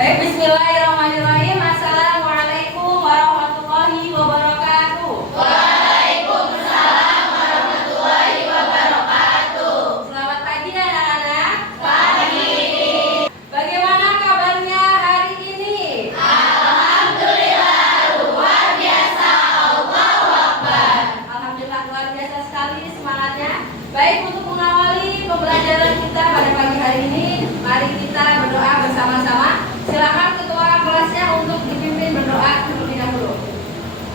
Baik, bismillahirrahmanirrahim. Assalamualaikum warahmatullahi wabarakatuh. Waalaikumsalam warahmatullahi wabarakatuh. Selamat pagi anak-anak. Pagi. Bagaimana kabarnya hari ini? Alhamdulillah luar biasa. Allahu Akbar. Alhamdulillah luar biasa sekali semangatnya. Baik, untuk mengawali pembelajaran kita pada pagi hari ini, mari kita berdoa bersama-sama. Silakan ketua kelasnya untuk dipimpin berdoa terlebih dahulu.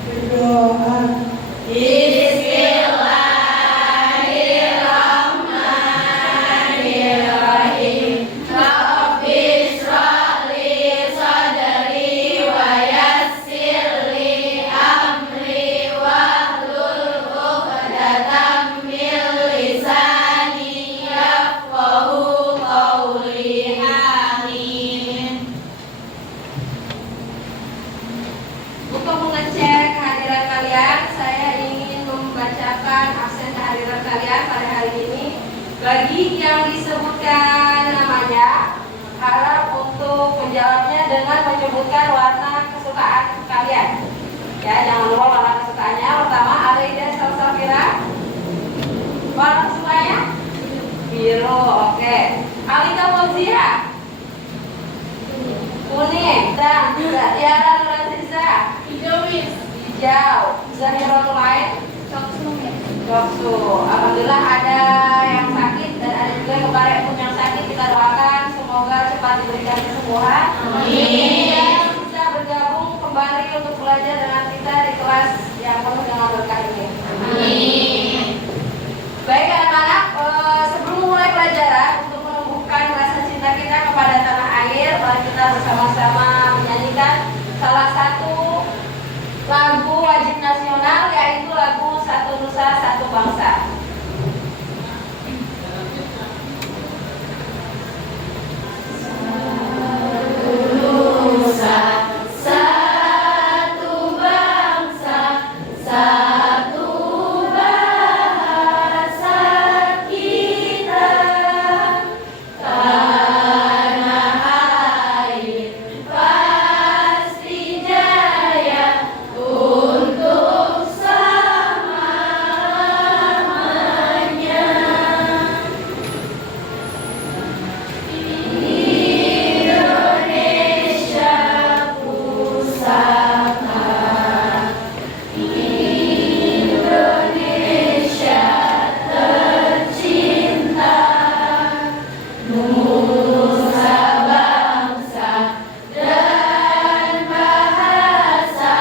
Berdoa. Bismillahirrahmanirrahim. Rabbi shrah li sadri wa yassir li amri wahlul 'uqdatam min lisani yafqahu qawli. Amin. Untuk mengecek kehadiran kalian, saya ingin membacakan absen kehadiran kalian pada hari ini. Bagi yang disebutkan namanya, harap untuk menjawabnya dengan menyebutkan warna kesukaan kalian. Ya, jangan lupa warna kesukaannya. Pertama, Alaida Salsafira. Warna kesukaannya? Biru, oke. Alika Fauzia. Kuning. Dan juga Tiara Nuraziza. Hijau. Zahiratul Ain. Doksu. Alhamdulillah ada yang sakit dan ada juga kemarin pun yang sakit. Kita doakan semoga cepat diberikan kesembuhan. Amin. Dan bisa bergabung kembali untuk belajar dengan kita di kelas yang penuh dengan berkah ini. Amin. Baik anak-anak, sebelum mulai pelajaran, untuk menumbuhkan rasa cinta kita kepada tanah air, mari kita bersama-sama menyanyikan salah satu lagu wajib nasional, yaitu lagu Satu Nusa Satu Bangsa. Nusa, satu bangsa, satu bahasa kita. Tanah air pasti jaya untuk selamanya. Indonesia pusaka, Indonesia tercinta, nusa bangsa dan bahasa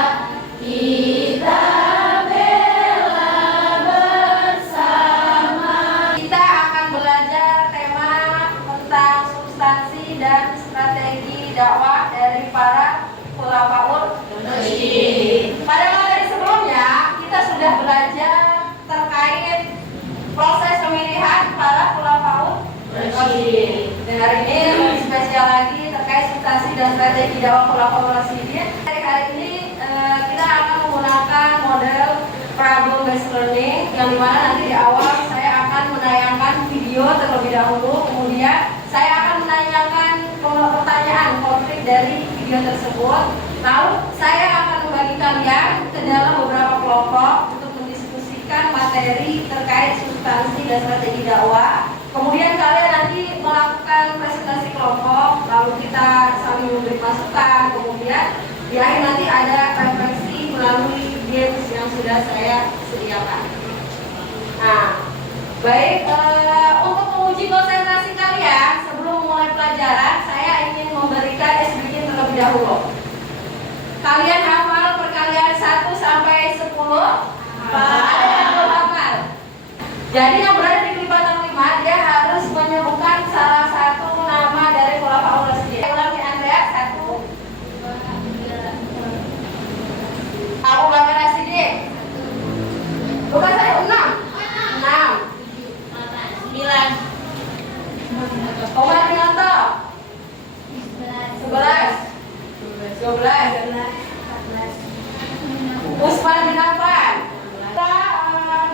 kita bela bersama. Kita akan belajar tema tentang substansi dan strategi dakwah dari para khulafaur rasyidin. Pada materi sebelumnya kita sudah belajar terkait proses pemilihan para khulafaur rasyidin. Dan hari ini lebih spesial lagi terkait substansi dan strategi dakwah khulafaur rasyidin. Hari ini kita akan menggunakan model problem based learning, yang dimana nanti di awal saya akan menayangkan video terlebih dahulu, kemudian saya akan menanyakan pertanyaan konkret dari video tersebut, lalu saya akan membagi kalian ke dalam beberapa kelompok untuk mendiskusikan materi terkait substansi dan strategi dakwah. Kemudian kalian nanti melakukan presentasi kelompok, lalu kita saling memberi masukan, kemudian di akhir nanti ada refleksi melalui games yang sudah saya sediakan. Nah, baik, untuk menguji konsentrasi kalian sebelum mulai pelajaran, saya ingin memberikan SBY terlebih dahulu. Kalian hafal perkalian 1 sampai 10? Ada yang belum hafal? Jadi yang berada di kelipatan 5, dia harus menyebutkan salah satu nama dari khulafaur rasyidin. Ulangi Andrea, 1. Abu Bakar As-Siddiq. Bukan saya, 6. 9. Umar bin Khattab. 11. 12. Utsman bin Affan.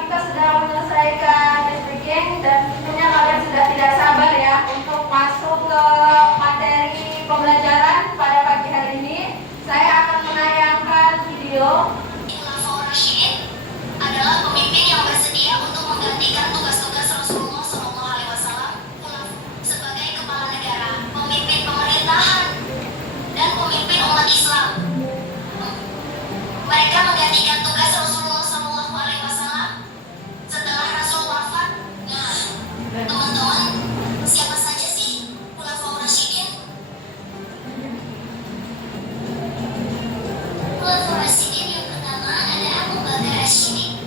Kita sedang menyelesaikan speaking dan tentunya kalian sudah tidak sabar ya untuk masuk ke materi pembelajaran pada Khulafaur Rasyidin yang pertama ada Abu Bakar Asy-Siddiq.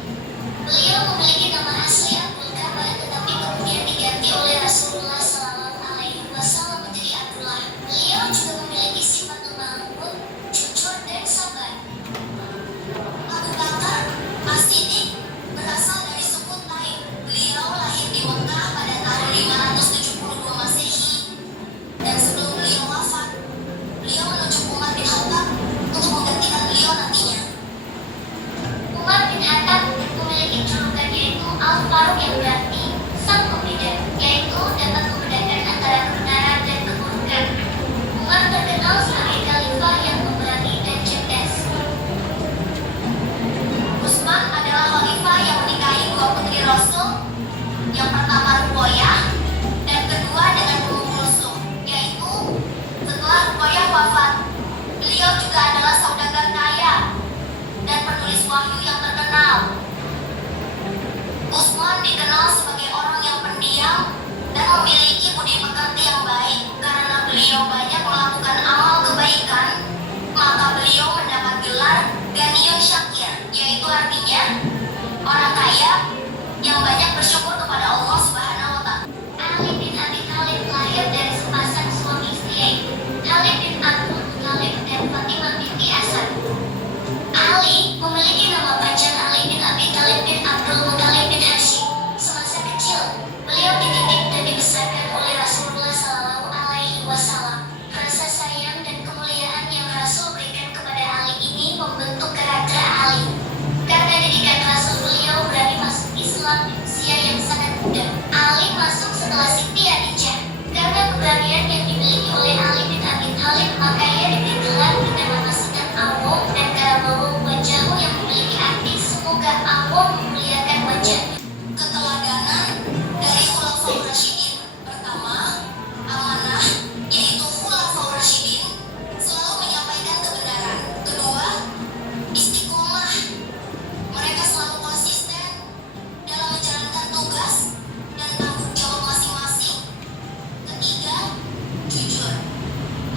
Beliau memiliki nama asli Abdul Ka'bah, tetapi kemudian diganti oleh Rasulullah SAW menjadi Abdullah. Beliau juga memiliki sifat lemah lembut, jujur, dan sabar. Abu Bakar As-Siddiq berasal dari suku Taim. Beliau lahir di Mekah pada tahun 572 Masehi. Dan sebelum beliau wafat, beliau menunjuk Umar bin Khattab untuk menggantikan beliau nantinya. Umar bin Khattab memiliki julukan yaitu Al-Faruq, yang berarti sang pembeda, yaitu dapat membedakan antara kebenaran dan keburukan. Umar terkenal sebagai khalifah yang pemberani dan cerdas. Utsman adalah khalifah yang menikahi dua putri Rasul, yang pertama Ruqayyah dan kedua dengan Ummu Kulsum, yaitu setelah Ruqayyah wafat, beliau juga adalah saudagar kaya dan penulis wahyu yang terkenal. Utsman dikenal sebagai orang yang pendiam dan memiliki budi pekerti yang baik. Karena beliau banyak melakukan amal kebaikan, maka beliau mendapat gelar Ghaniyun Syakir, yaitu artinya orang kaya yang banyak bersyukur kepada Allah Subhanahu wa Ta'ala. Ali bin Abi Thalib lahir dari sepasang suami istri, yaitu Ali bin Abdul Muthalib dan Fatimah binti Asad. Ali memiliki nama panjang Ali bin Abi Thalib bin Abdul Muthalib bin Hashim. Semasa kecil, beliau dididik dan dibesarkan oleh Rasulullah SAW. Rasa sayang dan kemuliaan yang Rasul berikan kepada Ali ini membentuk karakter Ali. Karena didikan Rasul, beliau berani masuk Islam di usia yang sangat muda. Ali masuk setelah Siti Khadijah. Karena keberanian yang dimiliki oleh Ali bin Abi Thalib, maka ia diberi gelar dengan nama Sinan Awam, dan karamahu wajahmu yang memiliki arti semoga Allah memuliakan wajahnya. Keteladanan dari Khulafaur Rasyidin. Pertama, amanah, yaitu Khulafaur Rasyidin selalu menyampaikan kebenaran. Kedua, istiqomah. Mereka selalu konsisten dalam menjalankan tugas dan tanggung jawab masing-masing. Ketiga, jujur.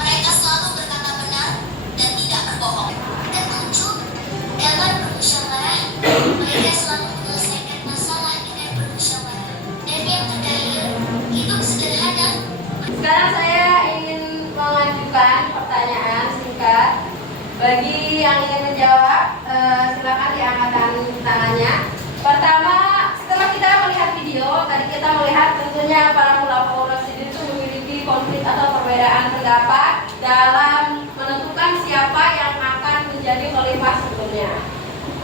Mereka selalu berkata benar dan tidak berbohong. Ketujuh, dalam bermusyawarah. Mereka selalu menyelesaikan masalah dengan bermusyawarah. Dan yang terakhir, hidup sederhana. Sekarang saya ingin mengajukan pertanyaan singkat. Bagi yang ingin menjawab, silakan diangkat tangannya. Pertama, setelah kita melihat video, tadi kita melihat tentunya para Khulafaur Rasyidin itu memiliki konflik atau perbedaan pendapat dalam menentukan siapa yang akan menjadi khalifah sebelumnya.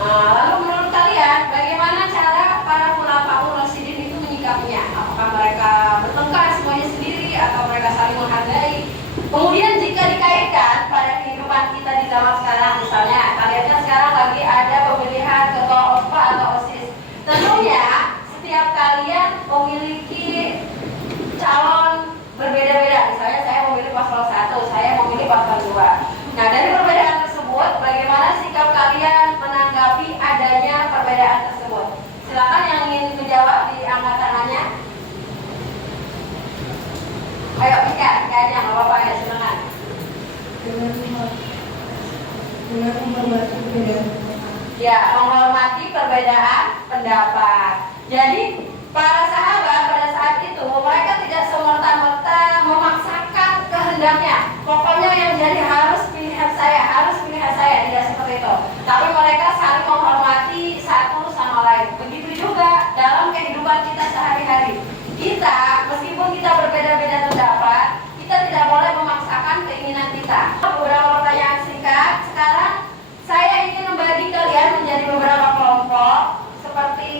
Lalu menurut kalian, bagaimana cara para Khulafaur Rasyidin itu menyikapinya? Apakah mereka bertengkar semuanya sendiri atau mereka saling menghargai? Kemudian jika dikaitkan pada kehidupan kita di zaman sekarang, misalnya kalian kan sekarang lagi ada pemilihan ketua OSPA atau OSIS. Tentunya setiap kalian memiliki calon berbeda-beda. Misalnya saya memilih paslon 1, saya memilih paslon 2. Nah, dari perbedaan tersebut, bagaimana sikap kalian menanggapi adanya perbedaan tersebut? Silakan yang ingin menjawab diangkat tangannya. Ayo, Ika aja, nggak apa-apa ya, silakan. Dengan menghormati perbedaan pendapat. Ya, menghormati perbedaan pendapat. Jadi, para sahabat pada saat itu mereka tidak semerta-merta memaksakan kehendaknya. Pokoknya yang jadi harus pilihan saya, tidak seperti itu. Tapi mereka saling menghormati satu sama lain. Begitu juga dalam kehidupan kita sehari-hari. Kita, meskipun kita berbeda-beda pendapat, kita tidak boleh memaksakan keinginan kita. Beberapa pertanyaan singkat. Sekarang saya ingin membagi kalian menjadi beberapa kelompok. Seperti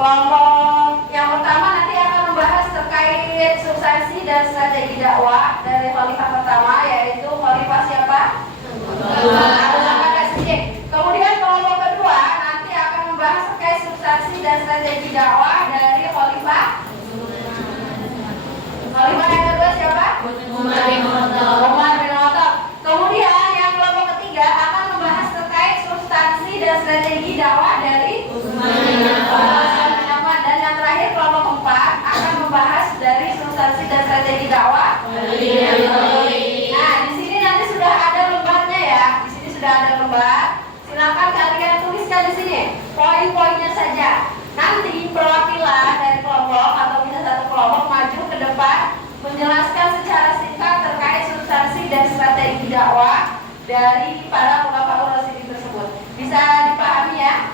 kelompok yang pertama nanti akan membahas terkait substansi dan strategi dakwah dari khalifah pertama, yaitu khalifah siapa? Abu Bakar As-Siddiq. Kemudian kelompok kedua nanti akan membahas terkait substansi dan strategi dakwah dari khalifah. Khalifah yang kedua siapa? Umar bin Khattab. Kemudian yang kelompok ketiga akan membahas terkait substansi dan strategi dakwah dari Utsman bin Affan. Dan yang terakhir kelompok keempat akan membahas dari substansi dan strategi dakwah. Ali bin Abi Thalib. Nah, di sini nanti sudah ada lembarnya ya. Di sini dakwah dari para khulafaur rasyidin tersebut. Bisa dipahami ya?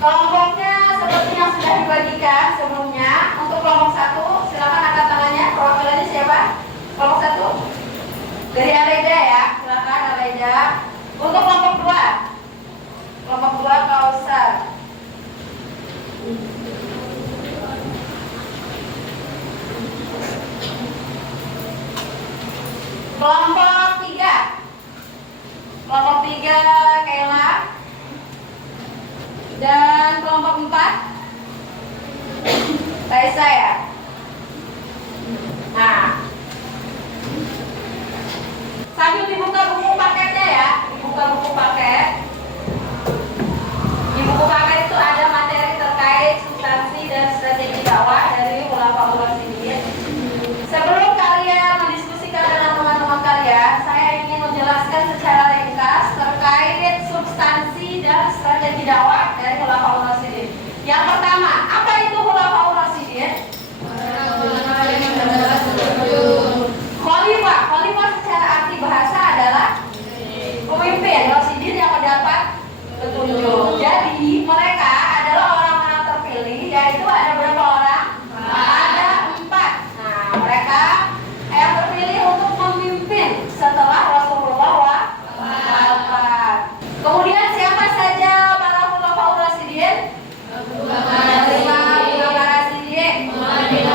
Kelompoknya seperti yang sudah dibagikan sebelumnya. Untuk kelompok 1, silakan angkat tangannya. Perwakilannya siapa? Kelompok 1 dari Aleda ya, silakan Aleda. Untuk kelompok 2 Kausar. Kelompok 3 Kela. Dan kelompok 4 Raisa ya. Nah, sambil dibuka buku paketnya ya, dibuka buku paket. Di buku paket itu ada materi terkait substansi dan strategi dakwah dari khulafaur rasyidin. Sebelum kalian mendiskusikan dengan teman-teman kalian, saya ingin menjelaskan secara ringkas terkait substansi dan strategi dakwah dari khulafaur rasyidin. Yang pertama, apa itu khulafaur rasyidin? Khalifah secara arti bahasa adalah pemimpin rasyidin yang mendapat petunjuk. Jadi mereka adalah orang-orang terpilih, yaitu ada berapa orang? Ada 4. Nah, mereka yang terpilih untuk memimpin setelah Rasulullah wafat. Kemudian siapa saja para khulafaur rasyidin? Abu Bakar Rasyidin, Umar bin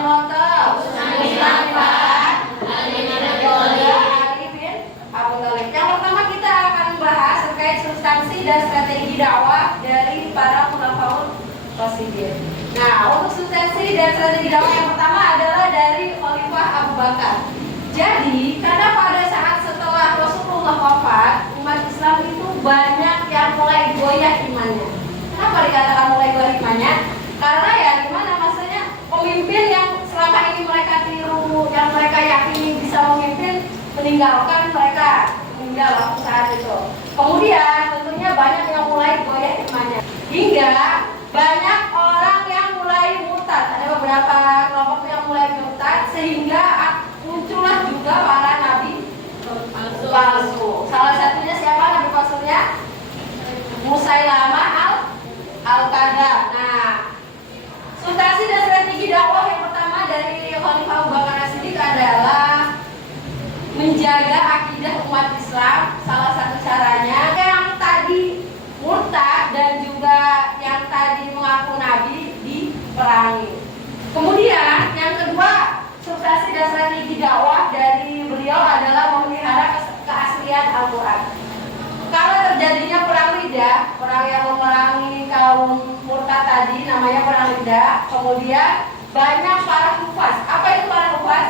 Khattab, Utsman bin Affan, Ali bin Abi Thalib. Yang pertama kita akan bahas terkait substansi dan strategi dakwah dari para khulafaur rasyidin. Nah, untuk substansi dan strategi dakwah yang pertama adalah dari Khalifah Abu Bakar. Jadi, karena pada saat setelah Rasulullah wafat, umat Islam itu banyak yang mulai goyah imannya. Kenapa dikatakan mulai goyah imannya? Karena ya gimana maksudnya, pemimpin yang selama ini mereka tiru, yang mereka yakini bisa memimpin, meninggalkan mereka, meninggal waktu saat itu. Kemudian tentunya banyak yang mulai goyah imannya, hingga banyak orang yang mulai murtad. Ada beberapa kelompok yang mulai murtad, sehingga muncullah juga para nabi palsu. Salah satunya siapa nabi palsunya? Musailamah al-Kadzdzab. Nah, substansi dan strategi dakwah yang pertama dari Khalifah Abu Bakar As-Siddiq adalah menjaga akidah umat Islam. Salah satu caranya yang tadi murtad dan juga yang tadi mengaku nabi diperangi. Kemudian yang kedua, substansi dan strategi dakwah dari beliau adalah memelihara keaslian Al-Quran. Kalau terjadinya perang riddah, perang yang memerangi kaum murtad tadi namanya perang riddah, kemudian banyak para hufaz. Apa itu para hufaz?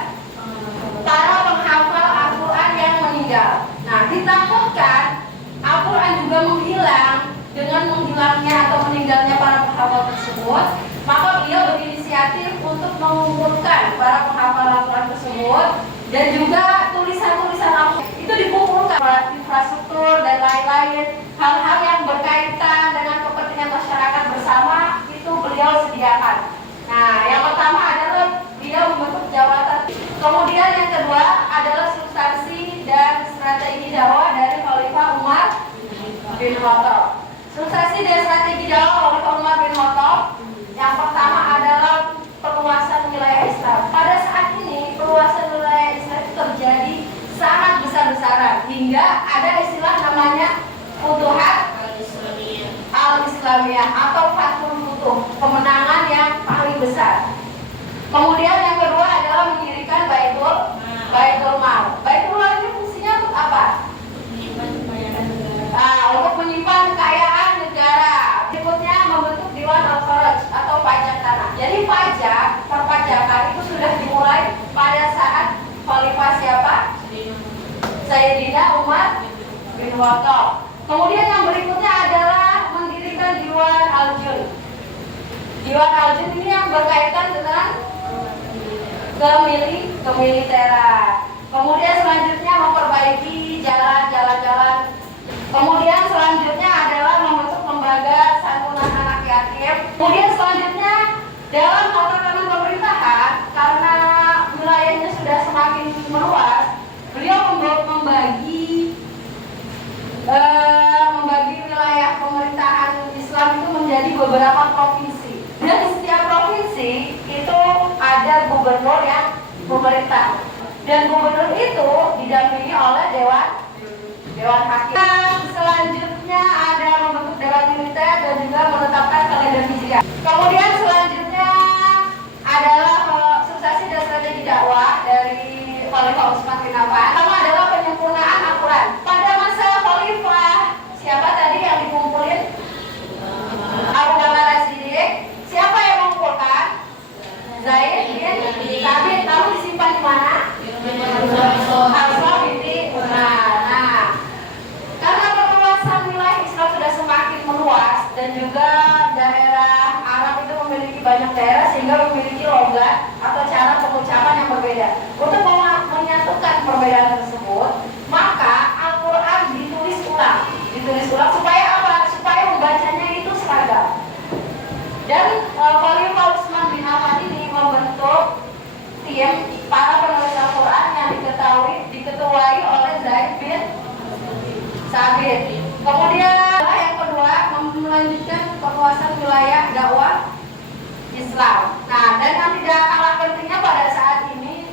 Para penghafal Al-Quran yang meninggal. Nah, ditakutkan Al-Quran juga menghilang. Dengan menghilangnya atau meninggalnya para penghafal tersebut, maka beliau berinisiatif untuk mengumpulkan para penghafal Al-Quran tersebut dan juga tulisan-tulisan Al-Quran itu dikumpulkan, infrastruktur dan lain-lain, hal-hal yang berkaitan dengan kepentingan masyarakat bersama itu beliau sediakan. Nah, yang pertama adalah beliau membentuk jabatan. Kemudian yang kedua adalah substansi dan strategi dakwah dari Khalifah Umar bin Khattab. Substansi dan strategi dakwah Khalifah Umar bin Khattab yang pertama adalah perluasan wilayah Islam. Pada saat ini perluasan wilayah Islam itu terjadi sangat besar-besaran hingga ada istilah namanya Futuhat Al-Islamiyah atau Fathul Futuh, kemenangan yang paling besar. Kemudian yang kedua adalah mendirikan Baitul Mal. Baitul Mal ini fungsinya untuk apa? Untuk menyimpan kekayaan negara. Berikutnya membentuk Dewan Al-Kharaj atau pajak tanah. Jadi perpajakan itu sudah dimulai pada saat Khalifah siapa? Sayyidina Umar bin Khattab. Kemudian yang berikutnya adalah mendirikan Dewan Al-Jun. Dewan Al-Jun ini yang berkaitan dengan kemiliteran. Kemudian selanjutnya memperbaiki jalan-jalan. Kemudian selanjutnya adalah membentuk lembaga santunan anak yatim. Kemudian selanjutnya dalam tatanan pemerintahan, karena wilayahnya sudah semakin meluas, beliau beberapa provinsi. Dan di setiap provinsi itu ada gubernur yang memerintah. Dan gubernur itu didampingi oleh Dewan Hakim. Selanjutnya ada membentuk Dewan Militer dan juga menetapkan kalender hijriah. Kemudian selanjutnya adalah substansi dan strategi dakwah dari Khalifah Utsman bin Affan. Pertama adalah penyempurnaan Al-Quran. Pada masa Khalifah, siapa tadi yang dikumpulin? Abu Bakar As-Siddiq. Siapa yang mengumpulkan? Zaid bin Thabit. Lalu disimpan di mana? Hafsah binti Umar. Nah, karena perluasan wilayah Islam sudah semakin meluas dan juga daerah Arab itu memiliki banyak daerah sehingga memiliki logat atau cara pengucapan yang berbeda. Untuk menyatukan perbedaan tersebut, maka Al-Quran ditulis ulang supaya apa? Supaya membacanya itu seragam. Dan Khalifah Utsman bin Affan ini membentuk tim para penulis Al-Quran yang diketuai oleh Zaid bin Thabit. Kemudian yang kedua melanjutkan perluasan wilayah dakwah Islam. Nah, dan yang tidak kalah pentingnya pada saat ini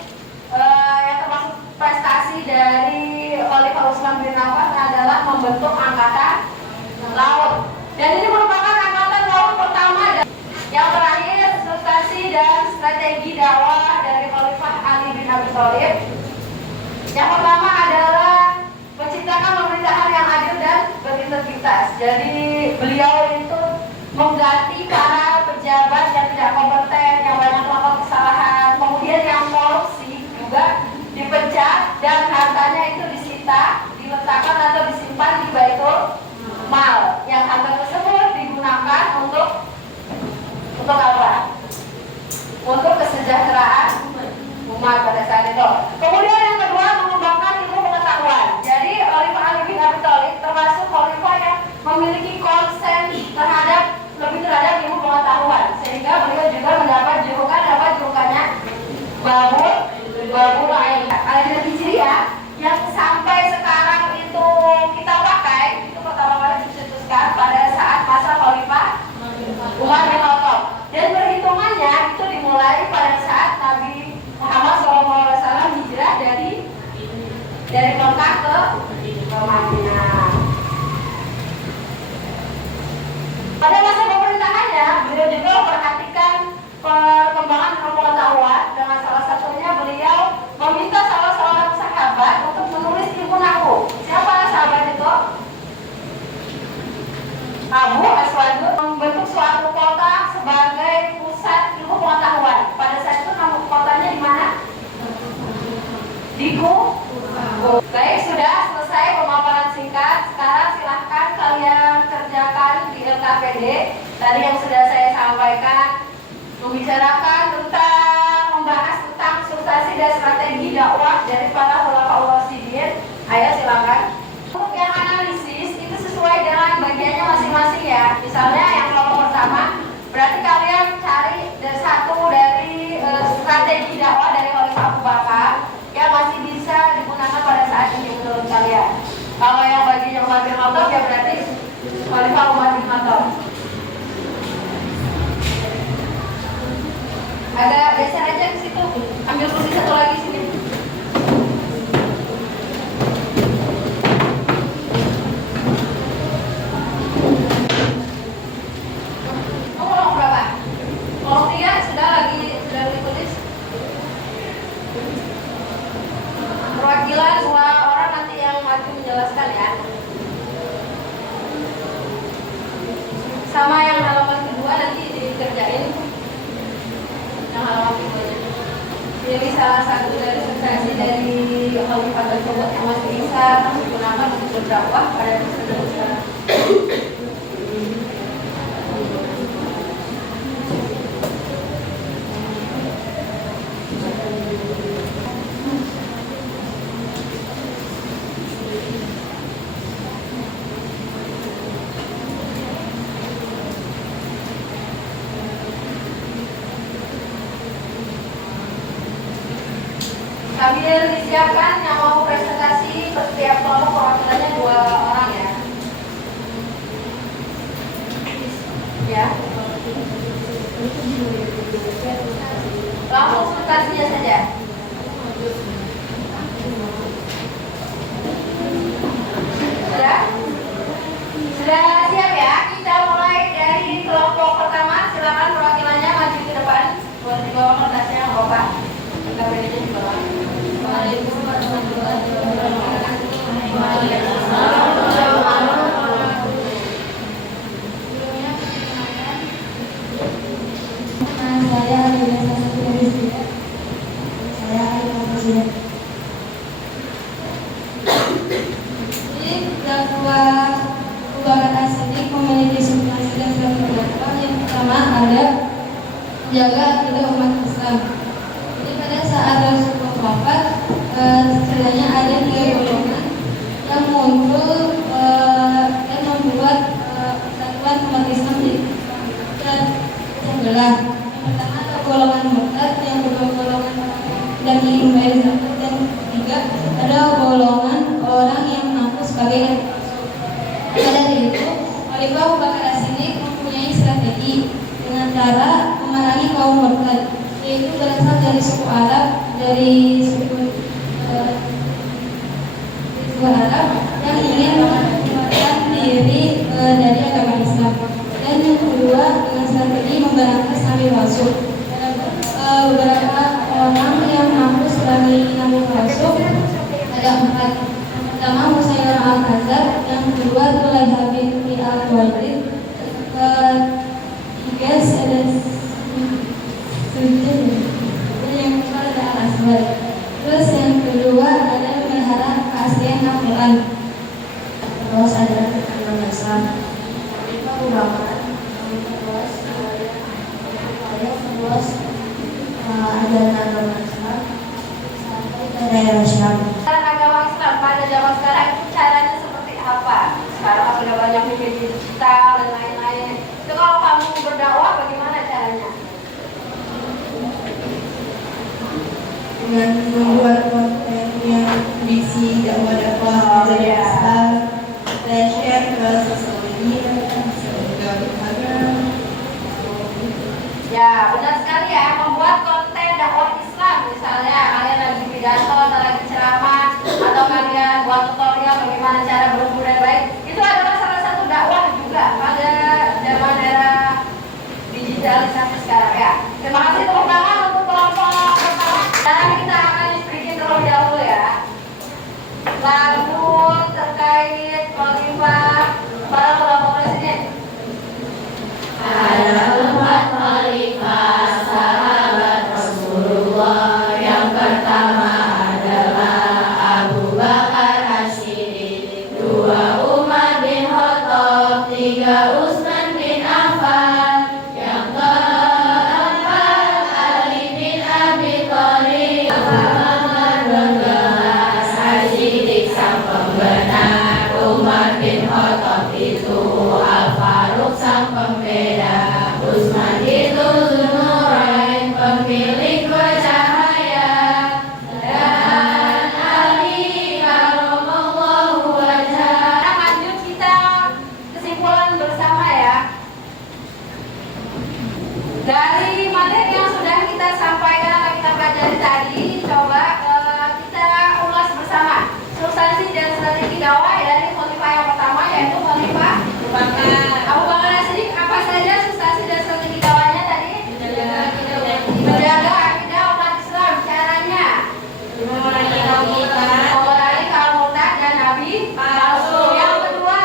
yang termasuk prestasi dari Khalifah Utsman bin Affan adalah membentuk angkatan laut. Dan ini merupakan angkatan laut pertama. Yang terakhir, substansi dan strategi dakwah dari Khalifah Ali bin Abi Thalib. Yang pertama adalah menciptakan pemerintahan yang adil dan berintegritas. Jadi beliau itu mengganti para pejabat yang tidak kompeten, yang banyak melakukan kesalahan, kemudian yang korupsi juga dipecat dan hartanya itu disita, diletakkan atau disimpan di Baitul Mal. Yang harta tersebut digunakan untuk apa? Untuk kesejahteraan umat pada saat itu. Kemudian yang kedua, mengembangkan ilmu pengetahuan. Jadi Khalifah Ali bin Abi Thalib termasuk khalifah yang memiliki konsen lebih terhadap ilmu pengetahuan, sehingga beliau juga mendapat julukannya Babul Ilm. Kalender Hijriah yang sampai sekarang itu kita pakai itu pertama kali dicetuskan pada saat masa Khalifah Umar bin Khattab. Dan perhitungannya itu dimulai pada saat Nabi Muhammad SAW hijrah dari Mekah ke Madinah. Pada masa pemerintahannya, beliau juga memperhatikan perkembangan pengetahuan. Dengan salah satunya beliau meminta salah seorang sahabat untuk menulis ilmu nahwu. Siapa sahabat itu? Abu Aswadud membentuk suatu kota sebagai pusat ilmu pengetahuan. Pada saat itu nama kotanya di mana? Di Baik, sudah selesai pemaparan singkat. Sekarang silahkan kalian kerjakan di LKPD. Tadi yang sudah saya sampaikan membicarakan membahas tentang substansi dan strategi dakwah dari para Khulafaur Rasyidin. Ayo silakan. Untuk yang analisis itu sesuai dengan bagiannya masing-masing ya. Misalnya yang kelompok pertama, berarti kalian cari satu dari strategi dakwah dari Khalifah Abu Bakar yang masih bisa digunakan pada saat ini menurut kalian. Kalau yang bagian Umar bin Khattab ya berarti Khalifah Umar bin Khattab. Agak geser aja ke situ, ambil kursi satu lagi sini. Kelompok berapa? Kelompok 3 sudah ditulis. Perwakilan 2 orang nanti yang maju menjelaskan ya. Sama yang halaman kedua nanti dikerjain. Yang halaman keduanya. Pilih salah satu dari substansi dari Khalifah tersebut yang masih bisa digunakan untuk berdakwah pada masa sekarang. Sambil disiapkan yang mau presentasi setiap kelompok perwakilannya 2 orang ya. Ya. ada golongan orang yang mengaku sebagai maka dari itu, Khalifah Abu Bakar As-Siddiq mempunyai strategi dengan cara memerangi kaum murtad, yaitu berasal dari suku Arab, dari suku Arab yang ingin mengeluarkan diri dari agama Islam. Dan yang kedua, dengan strategi memberantas nabi palsu. Beberapa orang yang mengaku sebagai nabi palsu ada 4. Pertama, Musailamah al-Kadzdzab. Yang kedua, Tulaihah binti al-Khuwailid. Ketiga, ada Sujud. Dan yang keempat ada Al-Aswad. Terus yang kedua ada memelihara keaslian Al-Quran. Terus ada Imam Islam. Itu Abu Bakar. Terus ada agama Islam. Sampai ke daerah Syam. Agama Islam pada zaman sekarang itu caranya seperti apa? Sekarang sudah banyak media digital dan lain-lain. Itu kalau kamu berdakwah bagaimana caranya? Dengan membuat konten yang berisi dakwah-dakwah Islam dan share ke sosial media, ke Instagram. Ya, benar sekali ya, membuat konten dakwah Islam. Misalnya kalian lagi pidato atau lagi ceramah, atau kalian buat tutorial bagaimana cara berhubungan baik. Itu adalah salah satu dakwah juga pada zaman era digitalisasi sekarang ya. Terima kasih tepuk tangan untuk kelompok pertama. Dan kita akan bikin terlebih dahulu ya. Lagu terkait Khalifah para kelompok presiden. Ada 4 khalifah sahabat Rasulullah. Yang pertama adalah Abu Bakar As-Siddiq, 2 Umar bin Khattab, 3 Utsman bin Affan, yang keempat Ali bin Abi Thalib. Muhammad bergelas As-Siddiq sang pembenar, Umar bin Khattab itu Al-Faruq sang pembeda, Utsman itu Dzunurain pemilik bercahaya, dan Ali karamallahu wajhah. Lanjut kita kesimpulan bersama ya. Dari materi yang sudah kita sampaikan atau kita pelajari tadi, coba kita ulas bersama substansi dan strategi dakwah dari khalifah yang pertama, yaitu Khalifah Abu Bakar As-Siddiq. Apa saja substansi dan strategi dakwahnya tadi? Menjaga akidah umat Islam. Caranya memerangi kaum murtad dan nabi palsu. Yang kedua,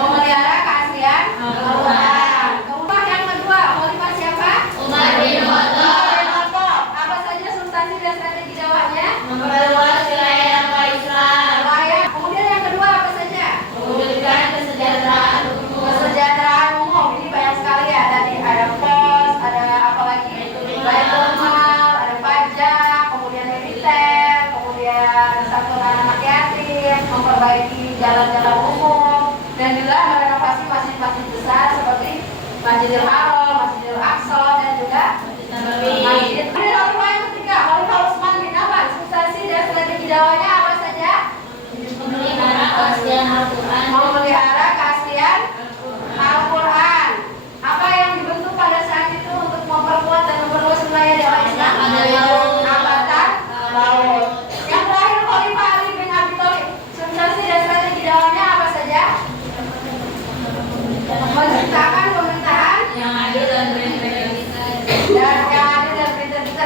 memelihara keaslian Al-Quran. Kemudian yang kedua, khalifah siapa? Umar bin Khattab. Apa saja substansi dan strategi dakwahnya? Memperluas wilayah dakwah Islam, Layak. Kemudian yang kedua apa saja? mewujudkan kesejahteraan umum, Kesejahteraan umum. Ini banyak sekali ya. Tadi ada pos, ada apa lagi? Baitul mal, ada pajak, kemudian militer, kemudian santunan anak yatim, memperbaiki jalan-jalan umum, dan juga merenovasi masjid-masjid besar seperti Masjidil Haram, Masjidil Aqsa, dan juga Masjid. Ini khalifah yang ketiga, Khalifah Utsman bin Affan. Substansi dan strategi dakwahnya apa saja? memelihara keaslian Al-Quran, Memelihara keaslian Al-Quran. Apa yang dibentuk pada saat itu untuk memperkuat dan memperluas wilayah dakwah Islam? Angkatan laut. Yang terakhir, Khalifah Ali bin Abi Thalib. Substansi dan strategi dakwahnya apa saja? Menciptakan pemerintahan yang adil dan berintegritas. dan yang adil dan berintegritas.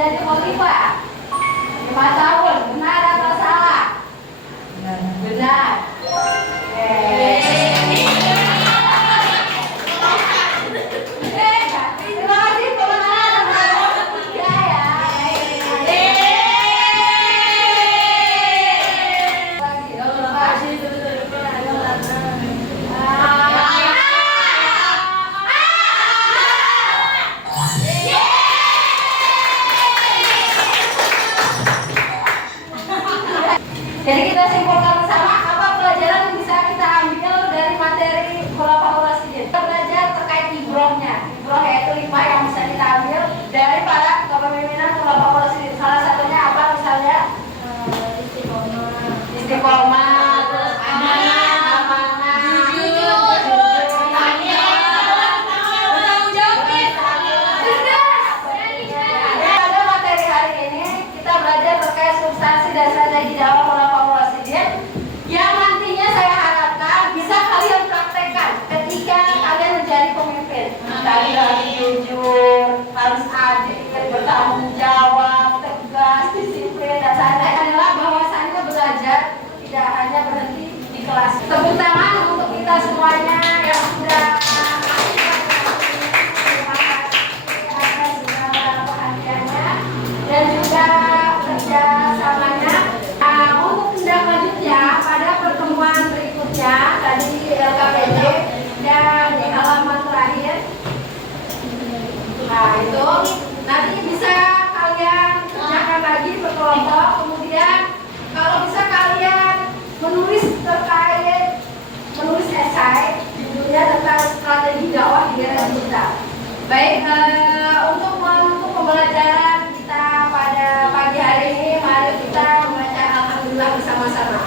menjadi khalifah? 5 tahun. Benar atau salah? Benar. Terima kasih kemenangan nomor 3 ya. Jadi kita simpulkan bersama apa pelajaran yang bisa kita ambil dari materi Khulafaur Rasyidin. Kita belajar terkait ibrohnya. Ibroh yaitu hikmah yang bisa kita ambil dari para kepemimpinan Khulafaur Rasyidin. Salah satunya apa misalnya? Istiqomah, terus amanah, jujur, bertanggung jawab. Pada materi hari ini kita belajar terkait substansi dan strategi dakwah Khulafaur Rasyidin yang nantinya saya harapkan bisa kalian praktekkan ketika kalian menjadi pemimpin. Tadi harus jujur, harus adil, bertanggung jawab, tegas, disiplin, dan lain-lain adalah bahwasannya belajar tidak hanya berhenti di kelas. Tepuk tangan untuk kita semuanya yang sudah terima kasih atas segala perhatiannya dan juga kerjasamanya. Untuk tindak lanjutnya pada pertemuan berikutnya tadi di LKPD dan di halaman terakhir. Nah itu nanti bisa kalian kerjakan lagi berkelompok. Kemudian kalau bisa kalian menulis esai judulnya tentang strategi dakwah di era digital. Baik, untuk menutup pembelajaran kita pada pagi hari ini, mari kita membaca alhamdulillah bersama-sama.